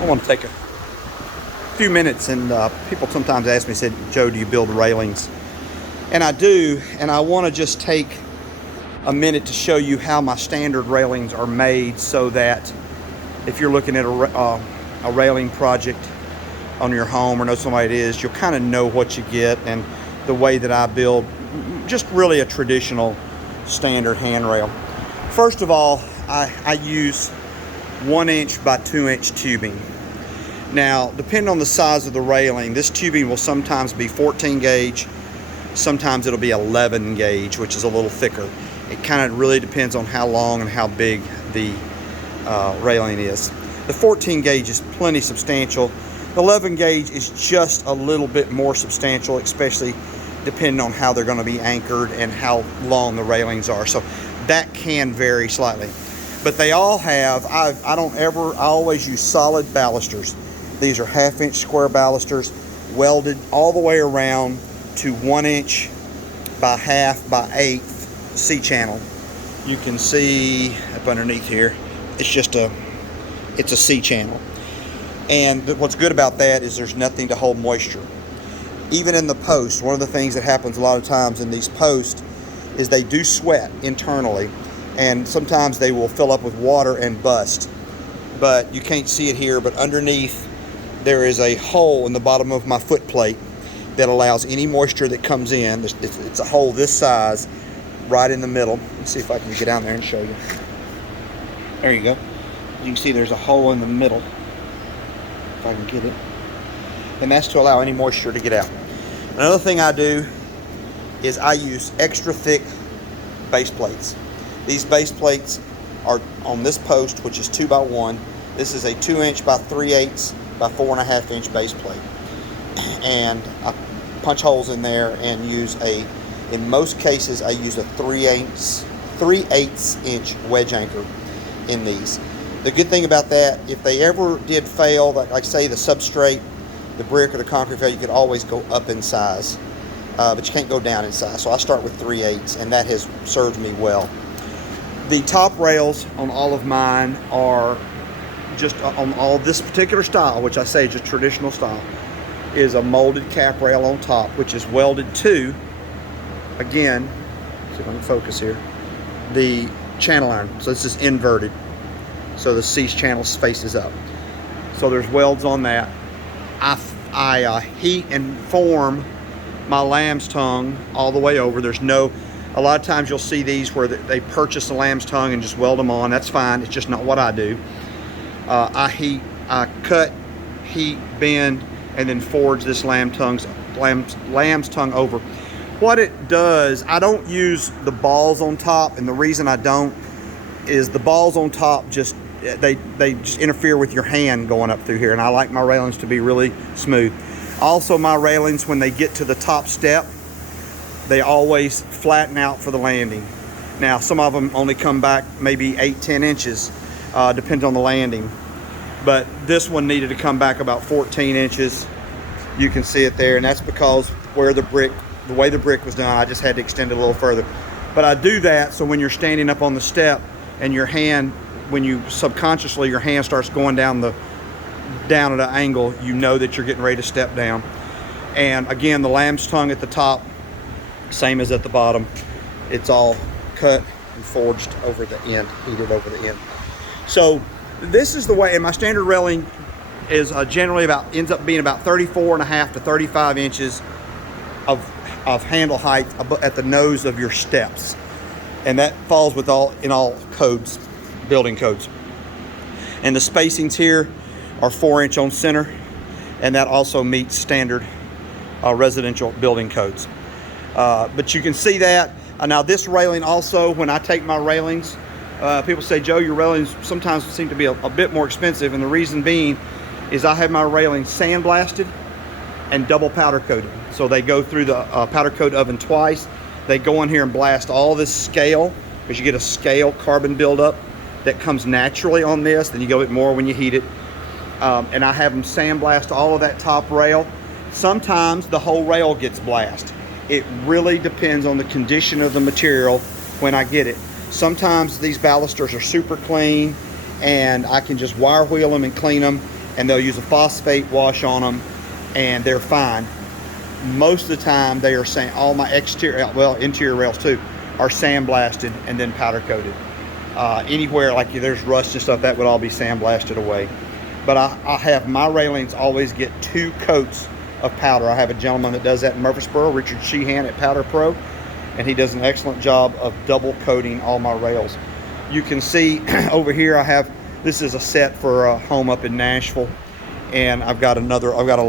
I want to take a few minutes, and people sometimes ask me, said, Joe, do you build railings? And I do, and I want to just take a minute to show you how my standard railings are made, so that if you're looking at a railing project on your home or know somebody it is, you'll kind of know what you get. And the way that I build just really a traditional standard handrail. First of all, I use 1 inch by 2 inch tubing. Now, depending on the size of the railing, this tubing will sometimes be 14 gauge, sometimes it'll be 11 gauge, which is a little thicker. It kind of really depends on how long and how big the railing is. The 14 gauge is plenty substantial. The 11 gauge is just a little bit more substantial, especially depending on how they're going to be anchored and how long the railings are. So that can vary slightly. But they all have, I always use solid balusters. These are 1/2 inch square balusters, welded all the way around to 1 inch by 1/2 by 1/8 C-channel. You can see up underneath here, it's a C-channel. And what's good about that is there's nothing to hold moisture. Even in the post, one of the things that happens a lot of times in these posts is they do sweat internally, and sometimes they will fill up with water and bust. But you can't see it here, but underneath there is a hole in the bottom of my foot plate that allows any moisture that comes in. It's a hole this size right in the middle. Let's see if I can get down there and show you. There you go. You can see there's a hole in the middle, if I can get it. And that's to allow any moisture to get out. Another thing I do is I use extra thick base plates. These base plates are on this post, which is 2 by 1. This is a 2 inch by 3/8 by 4.5 inch base plate. And I punch holes in there and use in most cases, I use a 3/8 inch wedge anchor in these. The good thing about that, if they ever did fail, like say the substrate, the brick or the concrete fail, you could always go up in size, but you can't go down in size. So I start with 3/8, and that has served me well. The top rails on all of mine are just on all this particular style, which I say is just traditional style, is a molded cap rail on top, which is welded to, again, see if I can focus here, the channel iron. So this is inverted, so the C channel faces up. So there's welds on that. I heat and form my lamb's tongue all the way over. A lot of times you'll see these where they purchase the lamb's tongue and just weld them on. That's fine, it's just not what I do. I cut, heat, bend, and then forge this lamb's tongue over. What it does, I don't use the balls on top, and the reason I don't is the balls on top they just interfere with your hand going up through here, and I like my railings to be really smooth. Also, my railings, when they get to the top step, they always flatten out for the landing. Now, some of them only come back maybe 8-10 inches, depends on the landing. But this one needed to come back about 14 inches. You can see it there, and that's because the way the brick was done, I just had to extend it a little further. But I do that so when you're standing up on the step and your hand, when you subconsciously, your hand starts going down at an angle, you know that you're getting ready to step down. And again, the lamb's tongue at the top, same as at the bottom. It's all cut and forged over the end, heated over the end. So this is the way, and my standard railing is generally ends up being about 34.5 to 35 inches of handle height at the nose of your steps. And that falls in all codes, building codes. And the spacings here are 4 inch on center, and that also meets standard residential building codes. But you can see that. Now this railing also, when I take my railings, people say, Joe, your railings sometimes seem to be a bit more expensive, and the reason being is I have my railings sandblasted and double powder coated. So they go through the powder coat oven twice. They go in here and blast all this scale, because you get a scale carbon buildup that comes naturally on this. Then you get a bit more when you heat it. And I have them sandblast all of that top rail. Sometimes the whole rail gets blasted. It really depends on the condition of the material when I get it. Sometimes these balusters are super clean and I can just wire wheel them and clean them. and they'll use a phosphate wash on them, and they're fine. Most of the time, they are saying all my exterior, well, interior rails too, are sandblasted and then powder coated. Anywhere like there's rust and stuff, that would all be sandblasted away. But I have my railings always get 2 coats of powder. I have a gentleman that does that in Murfreesboro, Richard Sheehan at Powder Pro, and he does an excellent job of double coating all my rails. You can see over here I have, this is a set for a home up in Nashville, and I've got a long